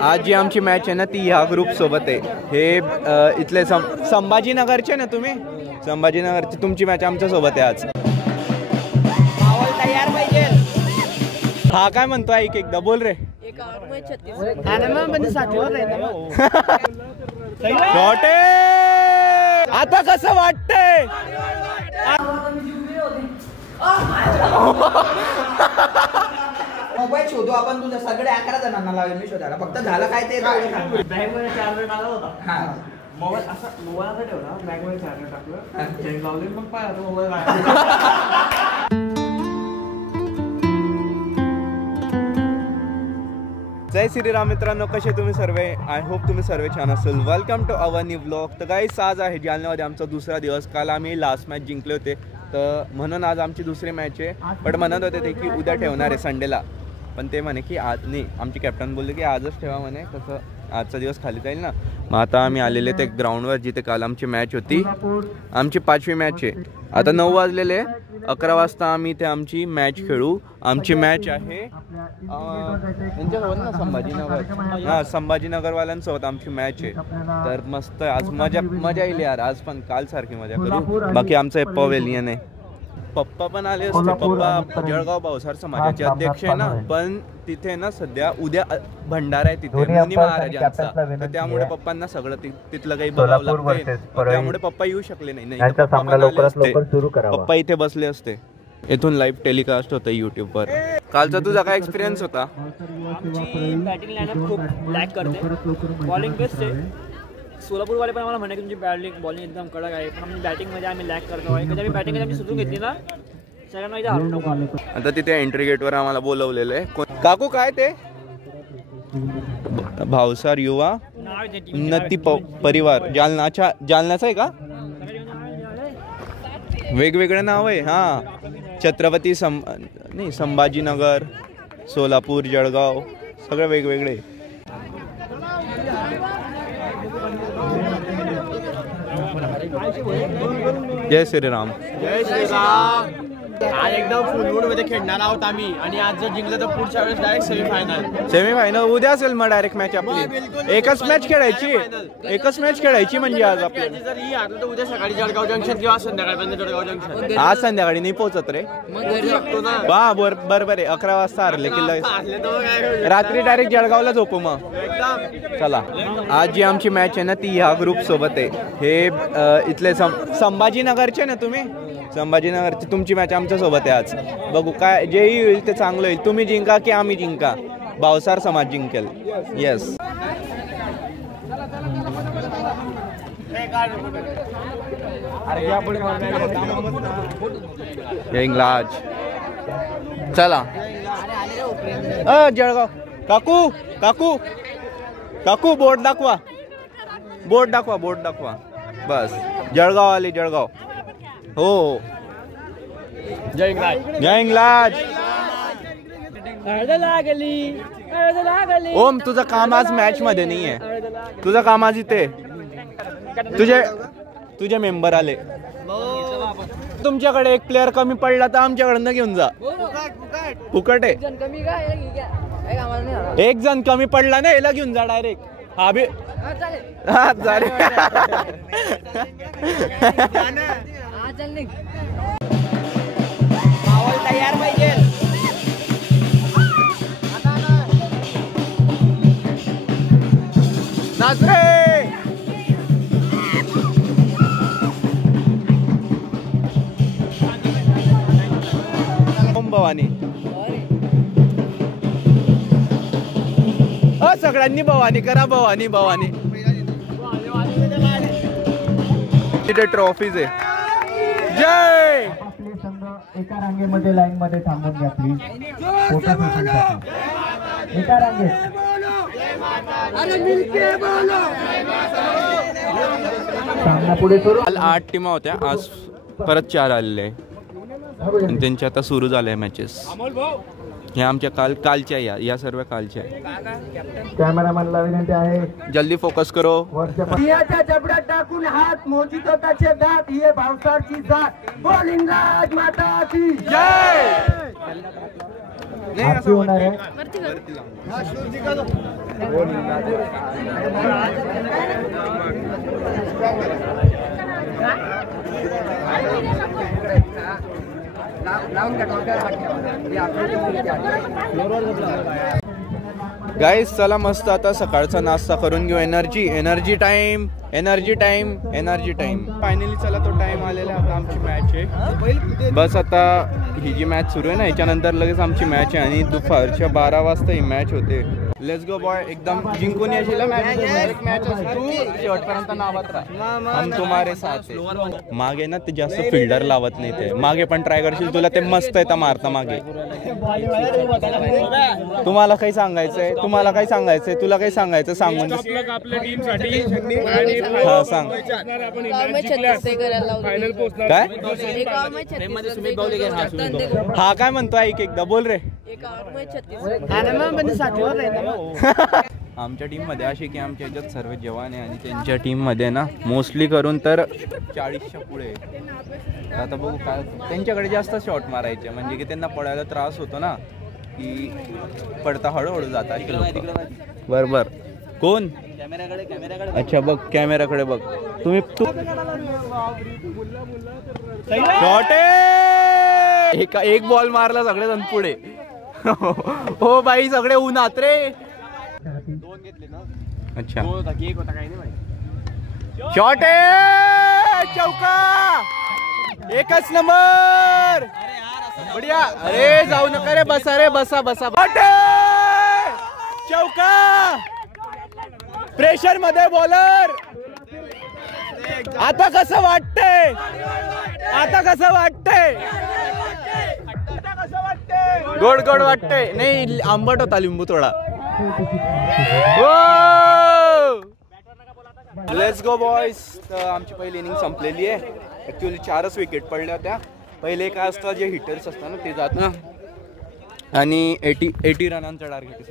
आज जी आमची मॅच आहे ना ती ह्या ग्रुप सोबत आहे. हे इथले संभाजीनगरचे ना तुम्ही, संभाजीनगरची तुमची मॅच आमच्या सोबत आहे आज. तयार पाहिजे. हा काय म्हणतो ऐक एकदा बोल रे. आता कसं वाटतंय? मोबाईल शोधू आपण, तुझ्या सगळे 11 जणांना लावेल मी शोधायला. फक्त झालं काय ते बॅग मध्ये चार्जर टाकला होता. हा मोबाईल असा ठेवला, बॅग मध्ये चार्जर टाकलं, चेन लावली, मग पाहिलं मोबाईल. जय श्रीराम मित्रांनो, कसे तुम्ही सर्व? आय होप तुम्ही सर्व छान असेल. Welcome to our new blog. तर गाईस आज आहे जालन्यामध्ये आमचा दुसरा दिवस. काल आम्ही लास्ट मॅच जिंकले होते, तर म्हणून आज आमची दुसरी मॅच आहे. पण म्हणत होते ते की उद्या ठेवणार आहे संडेला, पण ते म्हणे की आज नाही. आमची कॅप्टन बोलले की आजच ठेवा म्हणे, कसं आजचा दिवस खाली जाईल ना. मग आता आम्ही आलेले ते ग्राउंडवर जिथे काल आमची मॅच होती. आमची 5वी मॅच आहे. आता 9 वाजलेले, 11 वाजता आम्ही ते आमची मॅच खेळू. आमची मॅच आहे त्यांच्यासोबत ना संभाजीनगर. हां, संभाजीनगरवाल्यांसोबत आमची मॅच आहे. तर मस्त आज मजा येईल यार. आज पण काल सारखी मजा करू. बाकी आमचं हे पवेलियन आहे. पप्पा पण आले असते. पप्पा जळगाव भावसार समाजाचे अध्यक्ष आहे ना, पण तिथे ना सध्या उद्या भंडारा आहे तिथे मुनी महाराजांचा, तर त्यामुळे पप्पांना सगळं तिथलं काही बघावं लागतंय. त्यामुळे पप्पा येऊ शकले नाही. पप्पा इथे बसले असते. इथून लाईव्ह टेलिकास्ट होतं युट्यूबवर. कालचा तुझा काय एक्सपिरियन्स होता? आमची बॅटिंग लाईनअप खूप लॅक करते. बॉलिंग बेस्ट आहे. सोलापूरवाले पण आम्हाला म्हणे की तुमची बॉलिंग एकदम कडक आहे, पण आम्ही बॅटिंगमध्ये आम्ही लॅक करतो आहे. कधी आम्ही बॅटिंग आम्ही सुचून घेतली ना, सगळ्यांना इथे हरवून नको. आता तिथे एंट्री गेटवर आम्हाला बोलवलेलं आहे. काकू काय ते भावसार युवा उन्नती परिवार जालनाचा आहे का? वेगवेगळे नाव आहे. हां, छत्रपती नाही, संभाजीनगर, सोलापूर, जळगाव, सगळे वेगवेगळे. जय श्रीराम. जय श्रीराम. आज एकदम फुल मूड मध्ये खेळणार आहोत आम्ही, आणि आज जर जिंकलं तर पुढच्या वेळेस डायरेक्ट सेमीफायनल उद्या असेल. मग डायरेक्ट मॅच आपली एकच मॅच खेळायची म्हणजे आज आपल्याला. जर ही हारलं तर उद्या सकाळी जळगाव जंक्शन किंवा संध्याकाळपर्यंत जळगाव जंक्शन. आज संध्याकाळी नाही पोहोचत रे. वा बरोबर आहे. 11 वाजता हरले की रात्री डायरेक्ट जळगावला झोपू मग. चला, आज जी आमची मॅच आहे ना ती ह्या ग्रुप सोबत आहे. हे इथले संभाजीनगरचे ना तुम्ही, संभाजीनगरची तुमची मॅच आमच्या सोबत आहे आज. बघू काय जेही होईल ते चांगलं होईल. तुम्ही जिंका की आम्ही जिंका, भावसार समाज जिंकेल. येस. इंग्लाज. चला जळगाव. काकू काकू काकू बोर्ड दाखवा, बोर्ड दाखवा. बस जळगाव आली, जळगाव. हो, जय इंग्लाज. जय इंग्लाज. ओम, तुझं काम आज मॅच मध्ये नाहीये. तुझं काम आज इथे. तुझे मेंबर आले. तुमच्याकडे एक प्लेअर कमी पडला तर आमच्याकडनं घेऊन जा. फुकट आहे. एक जण कमी पडला ना, याला घेऊन जा डायरेक्ट. हा बी चालेल. तयार पाहिजे. ओम भवानी. सगळ्यांनी भवानी करा. भवानी तिथे ट्रॉफीज आहे. जय. एका रांगेमध्ये लाईन मध्ये थांबून घ्या प्लीज. फोटो सेशनसाठी एका रांगेत. सामना पुढे सुरू. काल 8 टीमा होत्या, आज परत 4 आलेले आणि त्यांचे आता सुरू झाले मॅचेस. हे आमच्या कालच्या या सर्व कालच्या आहे. कॅमेरामॅनला विनंती आहे जल्दी फोकस करो. सिंहाच्या जबड्यात टाकून हात मोजितो त्याचे दात. ही भावसारची जात. बोलिंग राज माता की जय. नाही आरती असं होणार आहे. वरती लावून. गाईस चला मस्त आता सकाळचा नाश्ता करून घेऊ. एनर्जी टाइम फायनली चला तो टाइम आलेला आहे. आता आमची मॅच आहे. बस आता ही जी मॅच सुरू आहे ना याच्यानंतर लगेच आमची मॅच आहे आणि दुपारच्या 12 वाजता ही मॅच होते. Let's go boy. एकदम जिंकून यायची मॅच तू शेवटपर्यंत नावात राहा. हम तुम्हारे साथ आहे. मागे ना ते जास्त फिल्डर लावत नाही ते. मागे पण ट्राय करशील तुला ते मस्त येतं मारता मागे. तुम्हाला काही सांगायचंय तुला काही सांगायचं सांगून आपल्या टीम साठी हा सांग काय हा काय म्हणतो ऐक एकदा बोल रे. आमच्या टीम मध्ये अशी की आमच्या ह्याच्यात सर्व जवान आहे आणि त्यांच्या टीम मध्ये ना मोस्टली करून तर 40च्या पुढे. आता बघू काय त्यांच्याकडे जास्त शॉट मारायचे म्हणजे की त्यांना पडायला त्रास होतो ना की पडता हळूहळू जाता असे लोक. बरोबर कोण अच्छा बघ कॅमेराकडे बघ तुम्ही शॉट एक बॉल मारला सगळे जण पुढे. हो बाई सगळे उन्हात रे. अच्छा शॉट चौका एकच नंबर बढिया. अरे जाऊ नका रे बसा रे बसा चौका. प्रेशर मध्ये बॉलर. आता कसं वाटतंय गोड वाटतंय नाही आंबट होता लिंबू थोडा. Let's go boys. तर आमची पहिली इनिंग संपलेली आहे. ऍक्च्युअली 4च विकेट पडल्या होत्या. पहिले काय असतं जे हिटर्स असतात ना ते जात ना आणि 80 रनांचा टार्गेट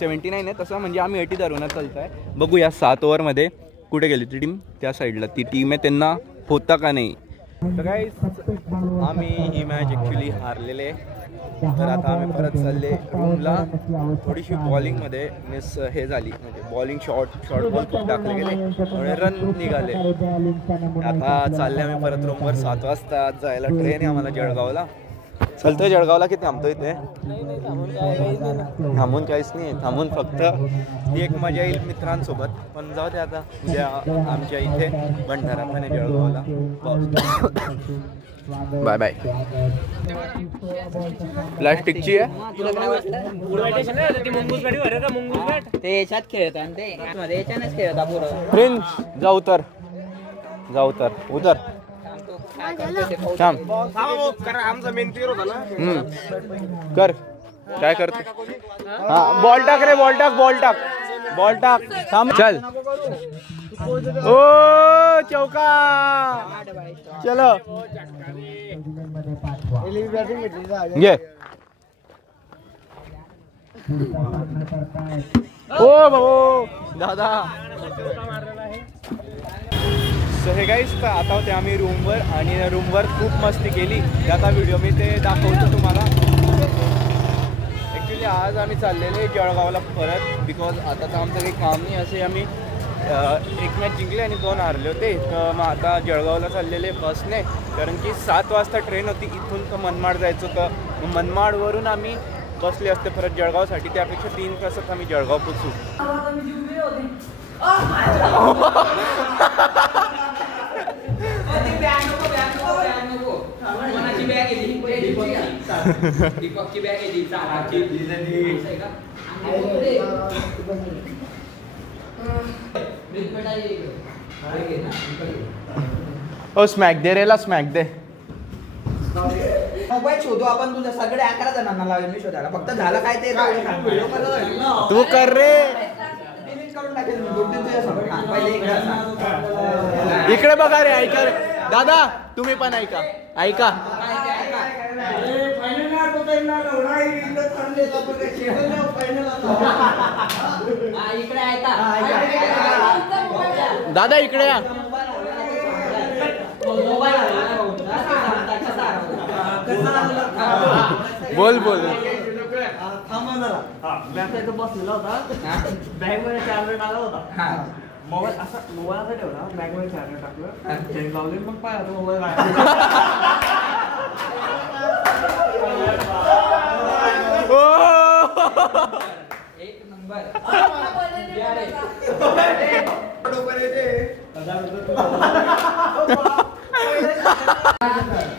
79 आहे तसं म्हणजे आम्ही 80 धरूनच चालत आहे. बघूया 7 ओव्हरमध्ये कुठे गेली ती टीम. त्या साईडला ती टीम आहे त्यांना होता का नाही. तर गाईस आम्ही ही मॅच ॲक्च्युली हारलेले आहे. तर आता आम्ही परत चालले रूमला. थोडीशी बॉलिंगमध्ये मिस हे झाली म्हणजे बॉलिंग शॉर्ट बॉल खूप टाकले गेले आणि रन निघाले. आता चालले आम्ही परत रूमवर. 7 वाजता जायला ट्रेन आहे आम्हाला जळगावला. चलतोय जळगावला की थांबतो इथे. थांबून काहीच नाही थांबून फक्त ती एक मजा येईल मित्रांसोबत. पण जाऊ दे आता उद्या आमच्या इथे भंडारा पण आहे जळगावला. Bye bye. प्लास्टिकची आहे ते याच्यात खेळत आणि ते याच्यानेच खेळता पुरं. प्रिन्स जाऊ तर उतर थांब. आमचा मेन तीर होता ना. कर काय करते. हा बॉल टाक रे बॉल टाक थांब चल. ओ चौका चलो घे. ओ बाबू दादा. सो हे गाईस तर आता होते आम्ही रूमवर आणि रूमवर खूप मस्ती केली. आता व्हिडिओ मी ते दाखवतो तुम्हाला. ॲक्च्युली आज आम्ही चाललेले जळगावला परत बिकॉज आता तर आमचं काही काम नाही. असे आम्ही एक मॅच जिंकले आणि 2 हारले होते. तर मग आता जळगावला चाललेले बसने कारण की 7 वाजता ट्रेन होती. इथून तर मनमाड जायचं होतं. मग मनमाडवरून आम्ही बसले असते परत जळगावसाठी. त्यापेक्षा 3 तासात आम्ही जळगाव पोचू. ओ स्मॅक दे रेला स्मॅक दे. मोबाईल शोधू आपण. तुझ्या सगळे 11 जणांना लावेल मी शोधायला. फक्त झालं काय ते तू कर रे. इकडे बघा रे ऐका रे दादा तुम्ही पण ऐका. दादा इकडे या. बोल इथं बसलेला होता बॅग मध्ये चार्जर टाकला होता मोबाईल असा ठेवला बॅग मध्ये चार्जर टाकलं चेन लावली मग पाहिजे मोबाईल एक नंबर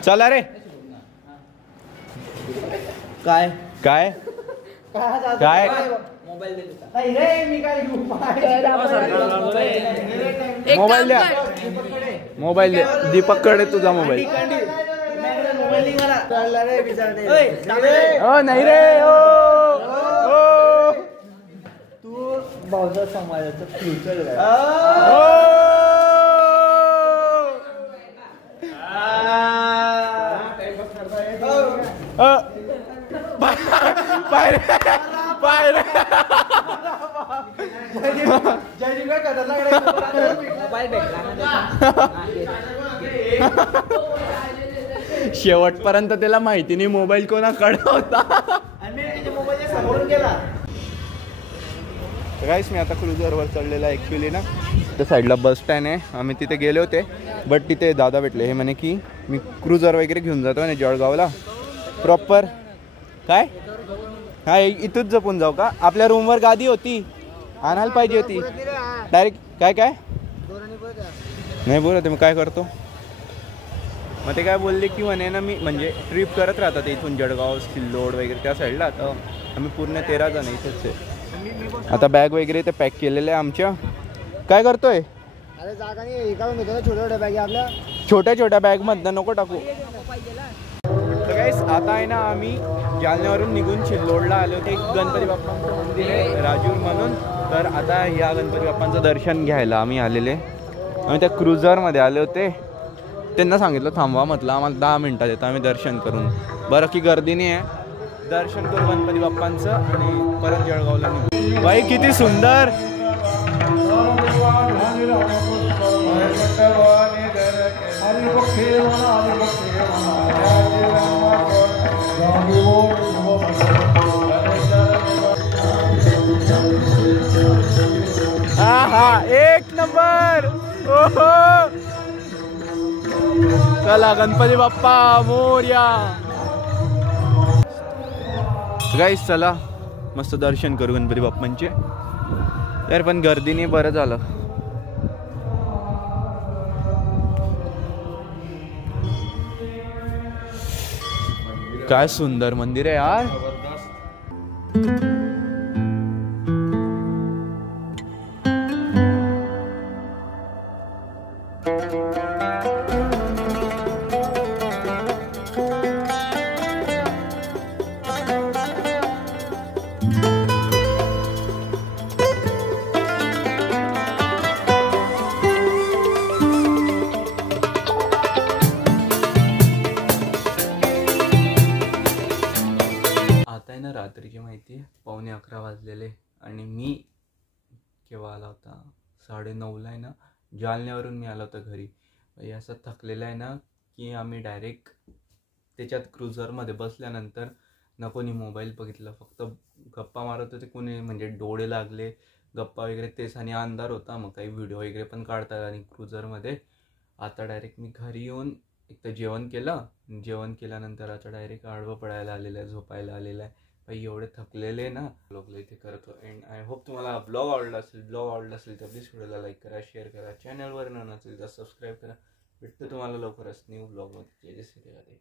चला रे काय काय काय मोबाईल दे तुझा. मोबाईल द्या मोबाईल द्या दीपककडे तुझा मोबाईल ओ नाही रे ओ तू भाऊचा समाजाचं फ्युचर मोबाईल भेटला शेवटपर्यंत त्याला माहिती नाही मोबाईल कोणाकडे होता. गाईस मी आता क्रुझरवर चढलेला आहे ॲक्च्युली ना त्या साईडला बस स्टँड आहे. आम्ही तिथे गेले होते बट तिथे दादा भेटले. हे म्हणे की मी क्रुझर वगैरे घेऊन जातो म्हणे जळगावला प्रॉपर. काय हा इथूच जपून जाऊ का? आपल्या रूमवर गादी होती आणायला पाहिजे होती डायरेक्ट. काय काय नाही बोलत मग काय करतो मग ते काय बोलले की म्हणे ना मी म्हणजे ट्रिप करत राहतात इथून जळगाव सिल्लोड वगैरे त्या साईडला. आता आम्ही पूर्ण 13 जण इथेच आहे. आता बॅग वगैरे ते पॅक केलेलं आहे आमच्या. काय करतोय? अरे जागा नाही काढून घेतो ना छोट्या छोट्या बॅग आपल्या छोट्या छोट्या बॅगमधनं नको टाकू. तर गाईस आता आहे ना आम्ही जालन्यावरून निघून सिल्लोडला आले होते. एक गणपती बाप्पांचं मंदिर आहे राजूर म्हणून. तर आता या गणपती बाप्पांचं दर्शन घ्यायला आम्ही आलेले. आम्ही त्या क्रुझरमध्ये आले होते. त्यांना सांगितलं थांबवा म्हटलं आम्हाला 10 मिनटात येतं आम्ही दर्शन करून. बरं की गर्दी नाही आहे. दर्शन करू गणपती बाप्पांचं आणि परत जळगावला निघू. बाई किती सुंदर. हा हा एक नंबर. ओहो चला गणपती बाप्पा मोरया. गाईस चला मस्त दर्शन करू गणपती बाप्पांचे. यार पण गर्दीने बरं झालं. काय सुंदर मंदिर आहे यार. रात्रीची माहिती आहे 11:15 वाजलेले आणि मी केव्हा आला होता 9:30ला आहे ना जालन्यावरून मी आला होता घरी. असं थकलेलं आहे ना की आम्ही डायरेक्ट त्याच्यात क्रुझरमध्ये बसल्यानंतर ना कोणी मोबाईल बघितला फक्त गप्पा मारत होते. कोणी म्हणजे डोळे लागले गप्पा वगैरे तेच आणि अंधार होता मग काही व्हिडिओ वगैरे पण काढतात आणि क्रुझरमध्ये. आता डायरेक्ट मी घरी येऊन एक तर जेवण केलं. जेवण केल्यानंतर आता डायरेक्ट आडवं पडायला आलेलं आहे झोपायला आलेलं आहे. भाई एवढे थकलेले ना ब्लॉगला इथे करतो. अँड आय होप तुम्हाला ब्लॉग आवडला असेल. ब्लॉग आवडला असेल तर प्लीज व्हिडिओला लाईक करा शेअर करा. चॅनलवर नसेल तर सबस्क्राईब करा. भेटतो तुम्हाला लवकरच न्यू ब्लॉगमध्ये. जय जय श्री राधे.